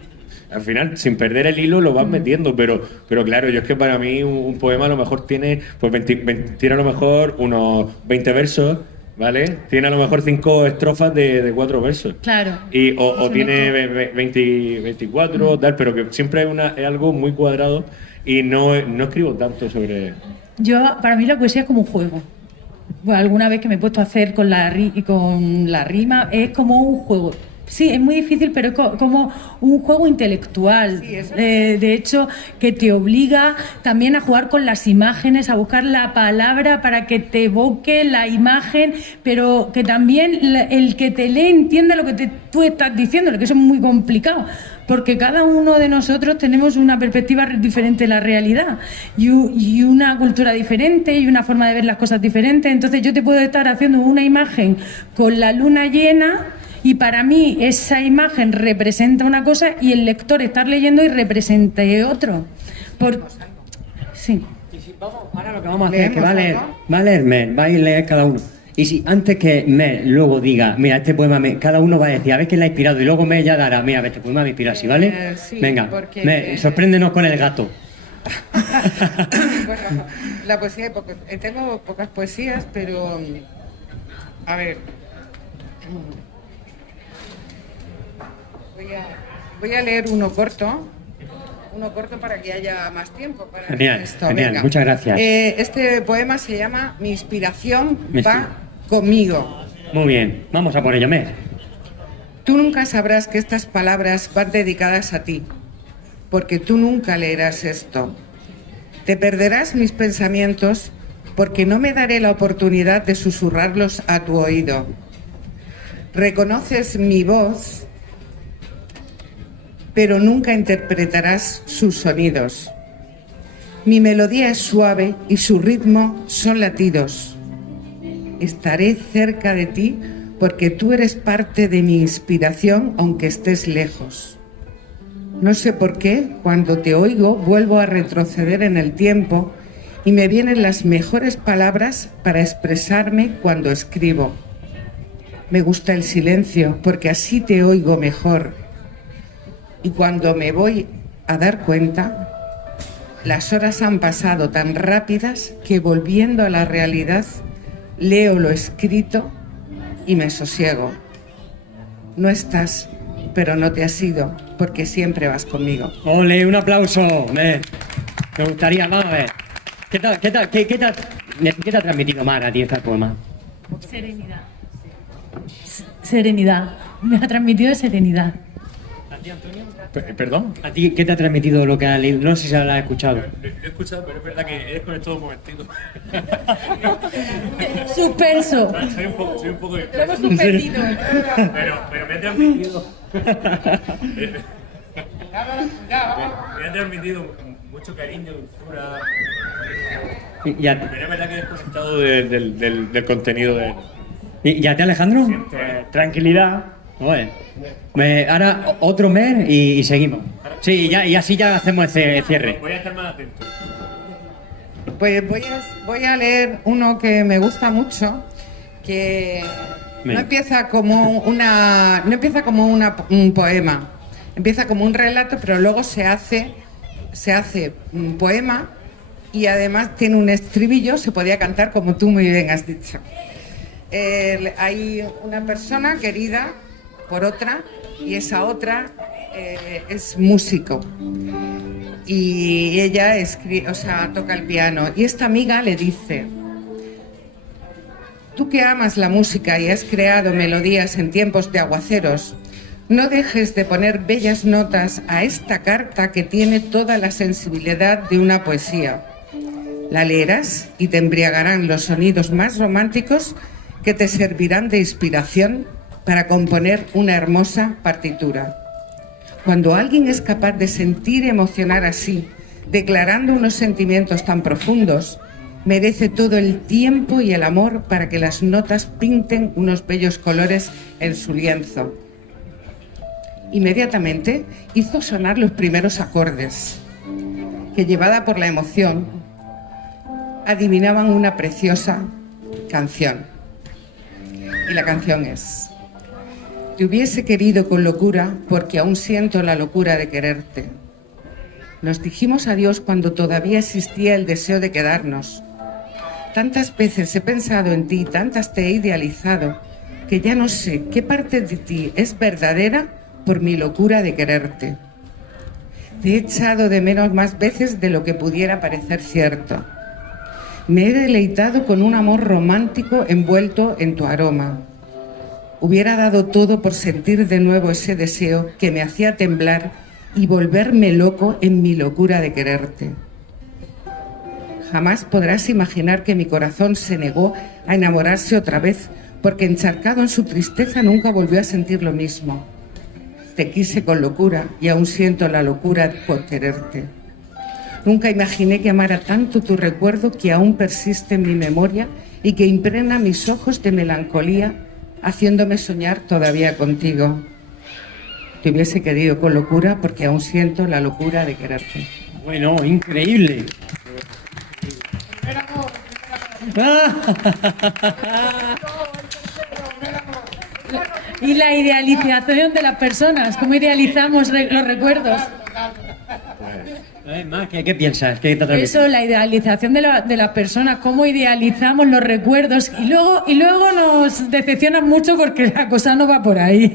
al final, sin perder el hilo, lo vas metiendo. Pero claro, yo es que para mí un poema a lo mejor tiene, pues tiene a lo mejor unos 20 versos, ¿vale? Tiene a lo mejor 5 estrofas de 4 versos. Claro. O tiene 24, tal, pero que siempre es algo muy cuadrado y no escribo tanto sobre... Para mí la poesía es como un juego. Bueno, alguna vez que me he puesto a hacer con la rima, es como un juego. Sí, es muy difícil, pero es como un juego intelectual. Sí, eso. De hecho, que te obliga también a jugar con las imágenes, a buscar la palabra para que te evoque la imagen, pero que también el que te lee entienda lo que tú estás diciendo, que eso es muy complicado. Porque cada uno de nosotros tenemos una perspectiva diferente de la realidad y una cultura diferente y una forma de ver las cosas diferente. Entonces yo te puedo estar haciendo una imagen con la luna llena y para mí esa imagen representa una cosa y el lector estar leyendo y representa otro. Sí. Ahora lo que vamos a hacer es que va a leer, va a leer cada uno. Y si antes que Mer luego diga, mira, este poema, cada uno va a decir, a ver quién le ha inspirado, y luego Mer ya dará, mira, este poema me inspira así, ¿vale? Sí, venga, porque- Mer, sorpréndenos con el gato. Bueno, la poesía, tengo pocas poesías, pero a ver, voy a leer uno corto para que haya más tiempo para Genial, esto. genial, Venga. muchas gracias. Este poema se llama Mi inspiración va conmigo. Muy bien, vamos a por ello, Mer. Tú nunca sabrás que estas palabras van dedicadas a ti, porque tú nunca leerás esto. Te perderás mis pensamientos porque no me daré la oportunidad de susurrarlos a tu oído. Reconoces mi voz, pero nunca interpretarás sus sonidos. Mi melodía es suave y su ritmo son latidos. Estaré cerca de ti porque tú eres parte de mi inspiración aunque estés lejos. No sé por qué, cuando te oigo vuelvo a retroceder en el tiempo y me vienen las mejores palabras para expresarme cuando escribo. Me gusta el silencio porque así te oigo mejor. Y cuando me voy a dar cuenta, las horas han pasado tan rápidas que volviendo a la realidad, leo lo escrito y me sosiego. No estás, pero no te has ido, porque siempre vas conmigo. Ole, un aplauso, Mer. Me gustaría, vamos a ver. ¿Qué te ha transmitido Mar a ti este poema? Serenidad. Serenidad. Me ha transmitido serenidad. ¿Perdón? ¿A ti qué te ha transmitido lo que has leído? No sé si lo has escuchado. He escuchado, pero es verdad que he desconectado un momentito. Suspenso. Soy un poco Lo hemos suspendido. pero me ha transmitido. Me ha transmitido mucho cariño, dulzura. ¿Y a, Pero es verdad que he desconectado del contenido de... y a ti, Alejandro? Tranquilidad. Oye. Ahora otro Mer y seguimos. Sí, y así ya hacemos ese cierre. Voy a estar más atento. Pues voy a leer uno que me gusta mucho, que no empieza como un poema, empieza como un relato, pero luego se hace un poema y además tiene un estribillo, se podía cantar como tú muy bien has dicho. Hay una persona querida por otra y esa otra es músico y ella toca el piano y esta amiga le dice: tú que amas la música y has creado melodías en tiempos de aguaceros, no dejes de poner bellas notas a esta carta que tiene toda la sensibilidad de una poesía. La leerás y te embriagarán los sonidos más románticos que te servirán de inspiración para componer una hermosa partitura. Cuando alguien es capaz de sentir y emocionar así, declarando unos sentimientos tan profundos, merece todo el tiempo y el amor para que las notas pinten unos bellos colores en su lienzo. Inmediatamente hizo sonar los primeros acordes, que llevada por la emoción, adivinaban una preciosa canción. Y la canción es: te hubiese querido con locura porque aún siento la locura de quererte. Nos dijimos adiós cuando todavía existía el deseo de quedarnos. Tantas veces he pensado en ti, tantas te he idealizado, que ya no sé qué parte de ti es verdadera por mi locura de quererte. Te he echado de menos más veces de lo que pudiera parecer cierto. Me he deleitado con un amor romántico envuelto en tu aroma. Hubiera dado todo por sentir de nuevo ese deseo que me hacía temblar y volverme loco en mi locura de quererte. Jamás podrás imaginar que mi corazón se negó a enamorarse otra vez, porque encharcado en su tristeza nunca volvió a sentir lo mismo. Te quise con locura y aún siento la locura por quererte. Nunca imaginé que amara tanto tu recuerdo que aún persiste en mi memoria y que impregna mis ojos de melancolía, haciéndome soñar todavía contigo. Te hubiese querido con locura porque aún siento la locura de quererte. Bueno, increíble. Y la idealización de las personas, cómo idealizamos los recuerdos. ¿Qué piensas? ¿Qué te atreves? Eso, la idealización de las personas, cómo idealizamos los recuerdos y luego nos decepcionan mucho porque la cosa no va por ahí.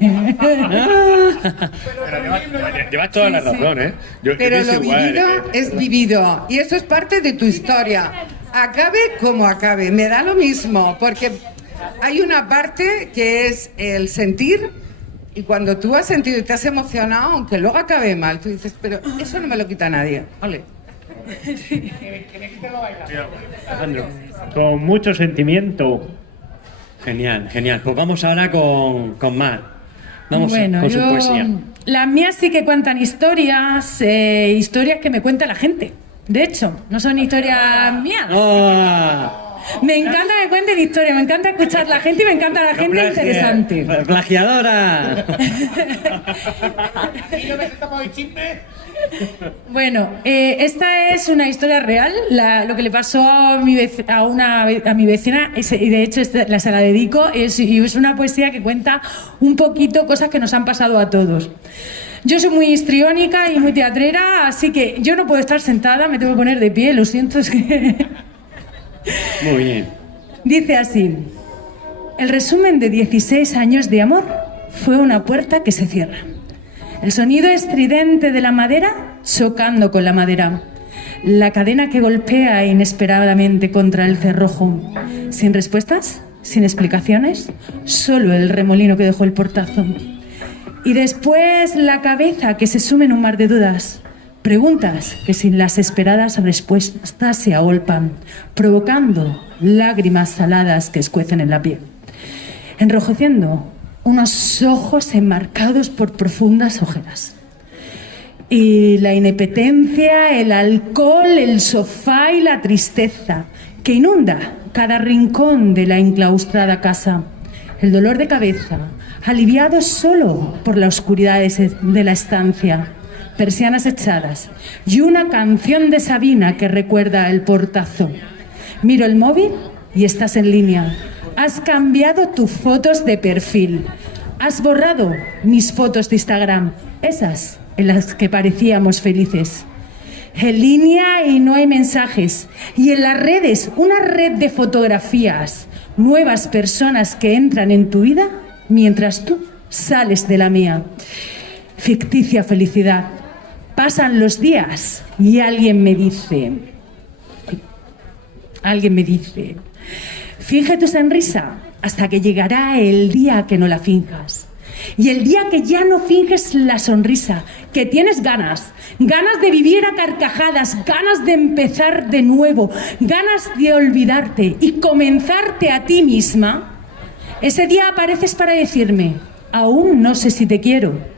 Llevas toda la razón, ¿eh? Yo Pero pienso lo igual, vivido es vivido y eso es parte de tu historia. Acabe como acabe, me da lo mismo, porque hay una parte que es el sentir. Y cuando tú has sentido y te has emocionado, aunque luego acabe mal, tú dices, pero eso no me lo quita nadie. Ole. Alejandro. Con mucho sentimiento. Genial, genial. Pues vamos ahora con Mar. Vamos Bueno, con su poesía. las mías sí que cuentan historias, historias que me cuenta la gente. De hecho, no son historias mías. ¡Oh! Me encanta que cuenten historias, me encanta escuchar a la gente y me encanta la gente interesante. ¡Plagiadora! Bueno, esta es una historia real, lo que le pasó a mi vecina, y de hecho se la dedico, y es una poesía que cuenta un poquito cosas que nos han pasado a todos. Yo soy muy histriónica y muy teatrera, así que yo no puedo estar sentada, me tengo que poner de pie, lo siento, es que... Muy bien. Dice así: el resumen de 16 años de amor fue una puerta que se cierra. El sonido estridente de la madera chocando con la madera. La cadena que golpea inesperadamente contra el cerrojo. Sin respuestas, sin explicaciones, solo el remolino que dejó el portazo. Y después la cabeza que se sume en un mar de dudas. Preguntas que sin las esperadas respuestas se agolpan, provocando lágrimas saladas que escuecen en la piel. Enrojeciendo unos ojos enmarcados por profundas ojeras. Y la inepetencia, el alcohol, el sofá y la tristeza que inunda cada rincón de la enclaustrada casa. El dolor de cabeza, aliviado solo por la oscuridad de la estancia. Persianas echadas y una canción de Sabina que recuerda el portazo. Miro el móvil y estás en línea. Has cambiado tus fotos de perfil. Has borrado mis fotos de Instagram, esas en las que parecíamos felices. En línea y no hay mensajes. Y en las redes, una red de fotografías. Nuevas personas que entran en tu vida mientras tú sales de la mía. Ficticia felicidad. Pasan los días y alguien me dice, finge tu sonrisa hasta que llegará el día que no la finjas. Y el día que ya no finges la sonrisa, que tienes ganas de vivir a carcajadas, ganas de empezar de nuevo, ganas de olvidarte y comenzarte a ti misma, ese día apareces para decirme, aún no sé si te quiero.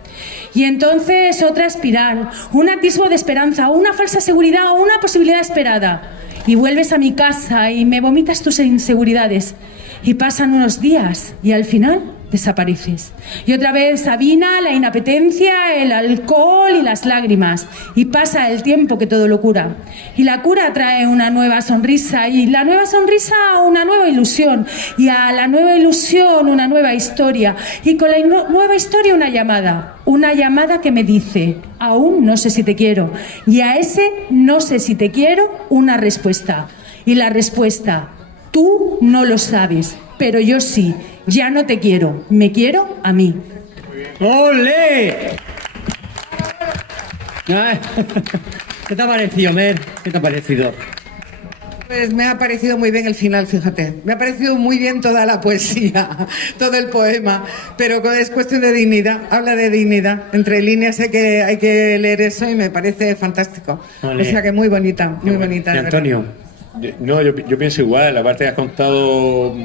Y entonces otra espiral, un atisbo de esperanza, una falsa seguridad o una posibilidad esperada. Y vuelves a mi casa y me vomitas tus inseguridades. Y pasan unos días y al final desapareces. Y otra vez Sabina, la inapetencia, el alcohol y las lágrimas. Y pasa el tiempo que todo lo cura. Y la cura trae una nueva sonrisa. Y la nueva sonrisa una nueva ilusión. Y a la nueva ilusión una nueva historia. Y con la nueva historia una llamada. Una llamada que me dice, aún no sé si te quiero. Y a ese no sé si te quiero, una respuesta. Y la respuesta, tú no lo sabes, pero yo sí. Ya no te quiero, me quiero a mí. ¡Olé! ¿Qué te ha parecido, Mer? ¿Qué te ha parecido? Pues me ha parecido muy bien el final, fíjate. Me ha parecido muy bien toda la poesía, todo el poema, pero es cuestión de dignidad, habla de dignidad. Entre líneas hay que leer eso y me parece fantástico. Vale. O sea que muy bonita, muy bonita. ¿Y Antonio? No, yo pienso igual. Aparte has contado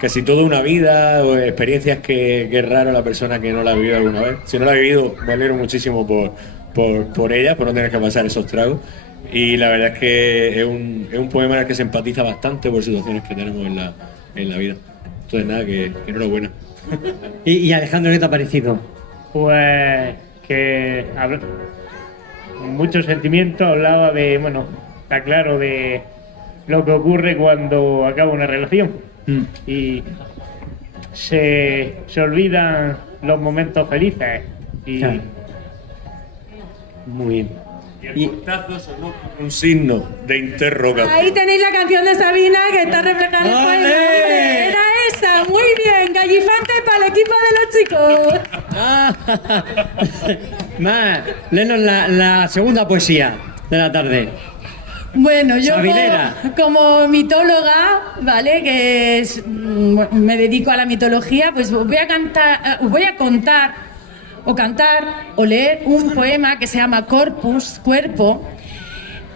casi toda una vida o experiencias que es raro la persona que no la ha vivido alguna vez. Si no la ha vivido, me alegro muchísimo por ella, por no tener que pasar esos tragos. Y la verdad es que es un poema en el que se empatiza bastante por situaciones que tenemos en la vida. Entonces nada, que enhorabuena. ¿Y Alejandro, qué te ha parecido? Pues que mucho sentimiento, hablaba de, bueno, está claro, de lo que ocurre cuando acaba una relación. Y se olvidan los momentos felices. Y Claro. Muy bien. Y el puntazo sonó como un signo de interrogación. Ahí tenéis la canción de Sabina que está reflejada en el ¡Ole! poema. Era esa, muy bien. Gallifante para el equipo de los chicos. Más, léenos la segunda poesía de la tarde. Bueno, yo Sabinera. como mitóloga, ¿vale? Que me dedico a la mitología, pues voy a contar o leer un poema que se llama Corpus, Cuerpo,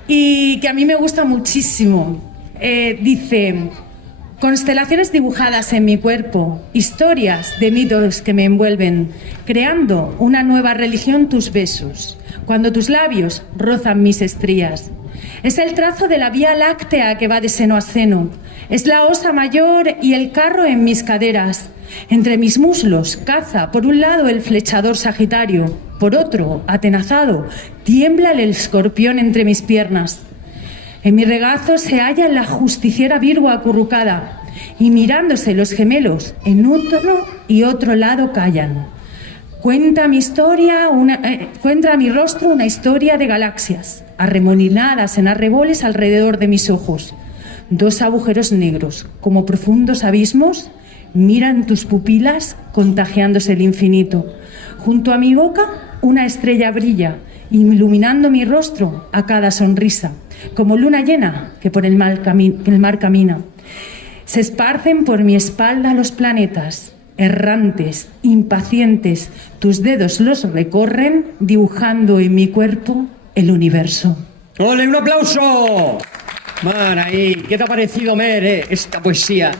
y que a mí me gusta muchísimo. Dice: constelaciones dibujadas en mi cuerpo, historias de mitos que me envuelven, creando una nueva religión tus besos, cuando tus labios rozan mis estrías. Es el trazo de la vía láctea que va de seno a seno, es la osa mayor y el carro en mis caderas. Entre mis muslos caza por un lado el flechador sagitario, por otro, atenazado, tiembla el escorpión entre mis piernas. En mi regazo se halla la justiciera Virgo acurrucada, y mirándose los gemelos en uno y otro lado callan. Cuenta mi rostro una historia de galaxias, arremolinadas en arreboles alrededor de mis ojos. Dos agujeros negros, como profundos abismos, miran tus pupilas contagiándose el infinito. Junto a mi boca una estrella brilla, iluminando mi rostro a cada sonrisa, como luna llena que por el mar camina. Se esparcen por mi espalda los planetas, errantes, impacientes, tus dedos los recorren, dibujando en mi cuerpo el universo. ¡Ole, un aplauso! Mar, ahí, ¿qué te ha parecido, Mer, esta poesía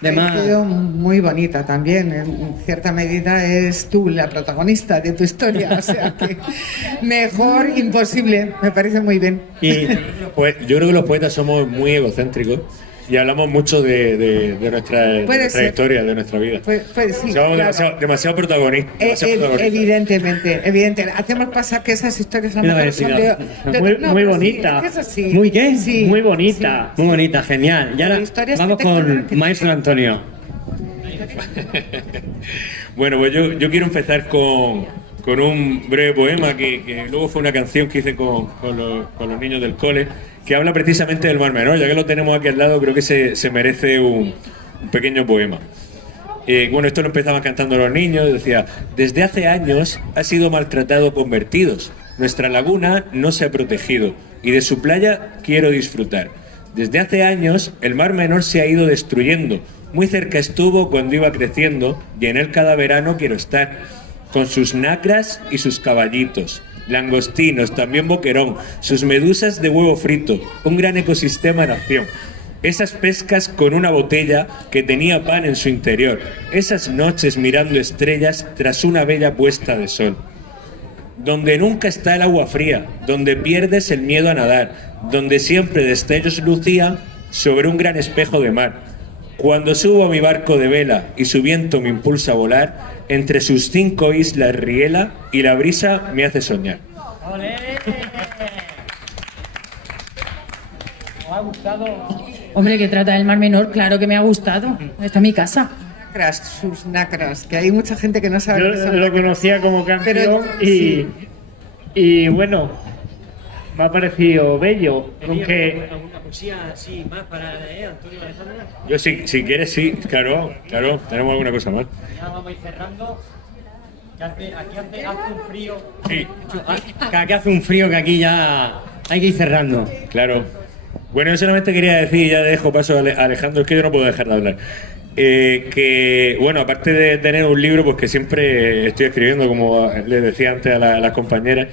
de Me ha Mar? parecido muy bonita también. En cierta medida es tú la protagonista de tu historia, o sea que mejor imposible. Me parece muy bien. Y pues, yo creo que los poetas somos muy egocéntricos y hablamos mucho de nuestra historia, de nuestra vida. Pues sí, Somos claro. demasiado protagonistas. Evidentemente. Hacemos pasar que esas historias a lo mejor son Muy bonita. es que es así. ¿Muy qué? Sí, Muy bonita. Muy bonita, genial. Y ahora Historias vamos que te con cuentan que- Maestro Antonio. Bueno, pues yo quiero empezar con un breve poema que luego fue una canción que hice con los niños del cole, que habla precisamente del Mar Menor. Ya que lo tenemos aquí al lado, creo que se merece un pequeño poema. Bueno, esto lo empezaban cantando los niños. Decía: desde hace años ha sido maltratado con vertidos. Nuestra laguna no se ha protegido y de su playa quiero disfrutar. Desde hace años el Mar Menor se ha ido destruyendo. Muy cerca estuvo cuando iba creciendo y en él cada verano quiero estar. Con sus nacras y sus caballitos, langostinos, también boquerón, sus medusas de huevo frito, un gran ecosistema en acción. Esas pescas con una botella que tenía pan en su interior, esas noches mirando estrellas tras una bella puesta de sol. Donde nunca está el agua fría, donde pierdes el miedo a nadar, donde siempre destellos lucía sobre un gran espejo de mar. Cuando subo a mi barco de vela y su viento me impulsa a volar, entre sus 5 islas riela y la brisa me hace soñar. ¿Os ha gustado? Hombre, que trata del Mar Menor, claro que me ha gustado. Está en mi casa. Sus nacras, que hay mucha gente que no sabe Yo qué son lo nacras. conocía como canción Pero, sí. y bueno, me ha parecido bello, aunque ¿Alguna poesía así más para leer, Antonio Alejandro? Yo si quieres, sí, claro, tenemos alguna cosa más. Ya vamos a ir cerrando. Aquí hace un frío. Sí, Que aquí hace un frío que aquí ya hay que ir cerrando. claro. Bueno, yo solamente quería decir, ya dejo paso a Alejandro, es que yo no puedo dejar de hablar. Que, bueno, aparte de tener un libro, pues que siempre estoy escribiendo, como les decía antes a las compañeras,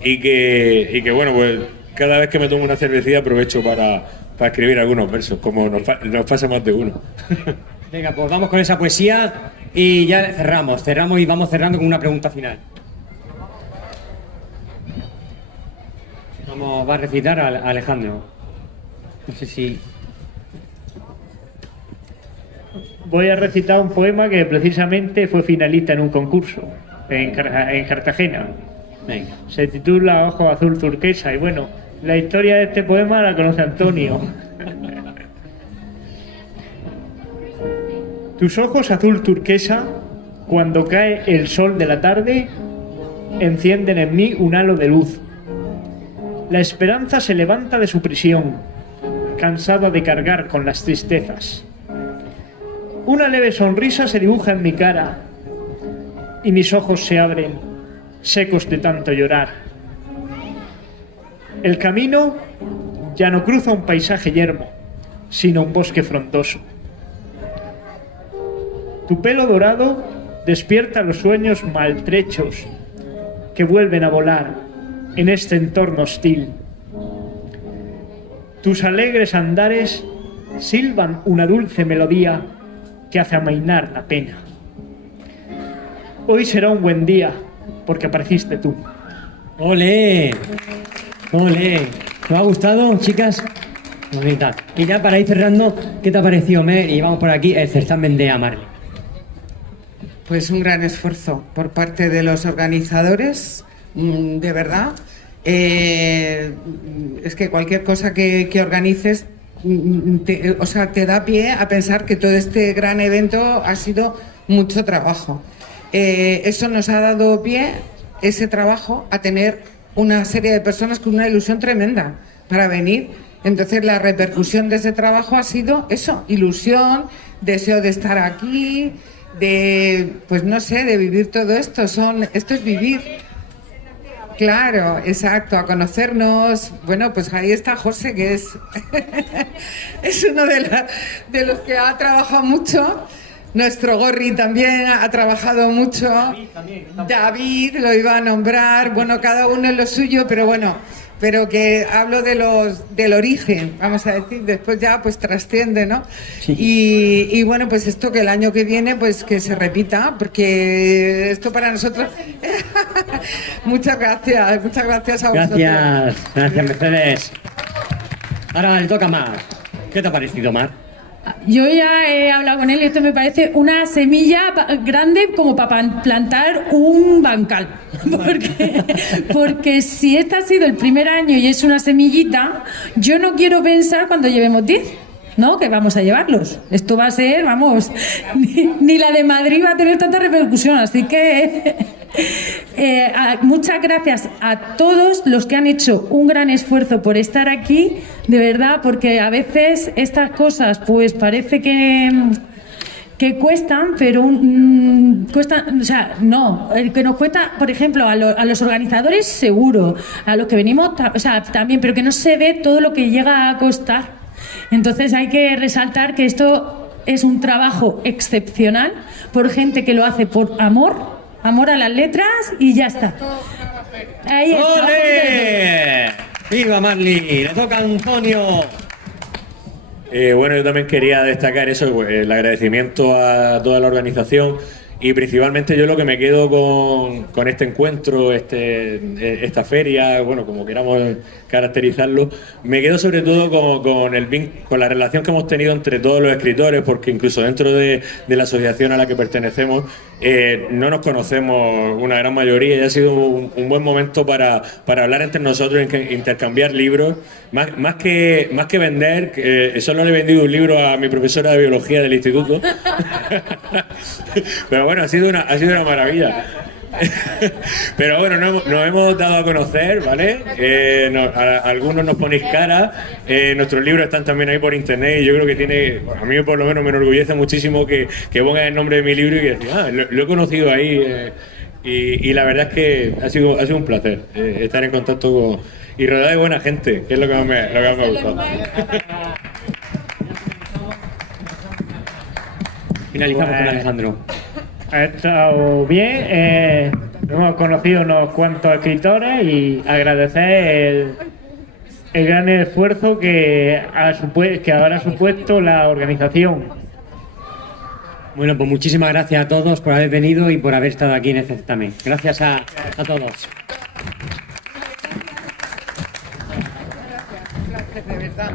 y que, bueno, pues cada vez que me tomo una cervecilla aprovecho para escribir algunos versos, como nos pasa más de uno. Venga, pues vamos con esa poesía y ya cerramos y vamos cerrando con una pregunta final. Va a recitar a Alejandro. No sé si... voy a recitar un poema que precisamente fue finalista en un concurso en Cartagena. Venga. Se titula Ojo azul turquesa y bueno, La historia de este poema la conoce Antonio. Tus ojos azul turquesa, cuando cae el sol de la tarde, encienden en mí un halo de luz. La esperanza se levanta de su prisión, cansada de cargar con las tristezas. Una leve sonrisa se dibuja en mi cara y mis ojos se abren, secos de tanto llorar. El camino ya no cruza un paisaje yermo, sino un bosque frondoso. Tu pelo dorado despierta los sueños maltrechos que vuelven a volar en este entorno hostil. Tus alegres andares silban una dulce melodía que hace amainar la pena. Hoy será un buen día porque apareciste tú. ¡Ole! ¡Ole! ¿Te ha gustado, chicas? Bonita. Y ya para ir cerrando, ¿qué te ha parecido, Mer? Y vamos por aquí, el certamen de Amarle. Pues un gran esfuerzo por parte de los organizadores, de verdad. Es que cualquier cosa que organices, te da pie a pensar que todo este gran evento ha sido mucho trabajo. Eso nos ha dado pie, ese trabajo, a tener una serie de personas con una ilusión tremenda para venir. Entonces la repercusión de ese trabajo ha sido eso, ilusión, deseo de estar aquí, pues no sé, de vivir todo esto. Esto es vivir. Claro, exacto, a conocernos. Bueno, pues ahí está José, que es es uno de los que ha trabajado mucho. Nuestro Gorri también ha trabajado mucho. David lo iba a nombrar. Bueno, cada uno es lo suyo, pero bueno, pero que hablo del origen, vamos a decir, después ya pues trasciende, ¿no? Sí. Y bueno, pues esto que el año que viene pues que se repita, porque esto para nosotros muchas gracias a vosotros. Gracias Mercedes. Ahora le toca a Mar. ¿Qué te ha parecido, Mar? Yo ya he hablado con él y esto me parece una semilla grande como para plantar un bancal. Porque si este ha sido el primer año y es una semillita, yo no quiero pensar cuando llevemos 10, ¿no? Que vamos a llevarlos. Esto va a ser, vamos, ni la de Madrid va a tener tanta repercusión. Así que muchas gracias a todos los que han hecho un gran esfuerzo por estar aquí, de verdad, porque a veces estas cosas pues parece que cuestan, pero cuestan, o sea, no, el que nos cuesta, por ejemplo, a los organizadores seguro, a los que venimos, o sea, también, pero que no se ve todo lo que llega a costar. Entonces hay que resaltar que esto es un trabajo excepcional por gente que lo hace por amor a las letras y ya está. Ahí está. ¡Ole! ¡Viva Marley! ¡Le toca a Antonio! Bueno, yo también quería destacar eso, el agradecimiento a toda la organización y principalmente yo lo que me quedo con este encuentro, esta feria, bueno, como queramos caracterizarlo, me quedo sobre todo con la relación que hemos tenido entre todos los escritores, porque incluso dentro de la asociación a la que pertenecemos no nos conocemos una gran mayoría y ha sido un buen momento para hablar entre nosotros, intercambiar libros, más que vender, solo le he vendido un libro a mi profesora de biología del instituto, pero bueno, ha sido una maravilla. Pero bueno, nos hemos dado a conocer, ¿vale? Algunos nos ponéis cara, nuestros libros están también ahí por internet y yo creo que a mí por lo menos me enorgullece muchísimo que pongan el nombre de mi libro y que decir, lo he conocido ahí y la verdad es que ha sido un placer estar en contacto y rodeado de buena gente, que es lo que más me ha gustado. Finalizamos con Alejandro. Ha estado bien, hemos conocido unos cuantos escritores y agradecer el gran esfuerzo que ahora ha supuesto la organización. Bueno, pues muchísimas gracias a todos por haber venido y por haber estado aquí en el certamen. Gracias a todos. Gracias, de verdad.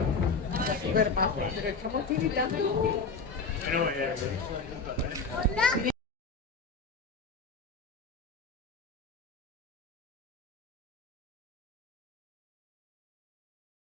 Súper majo. Pero estamos tiritando.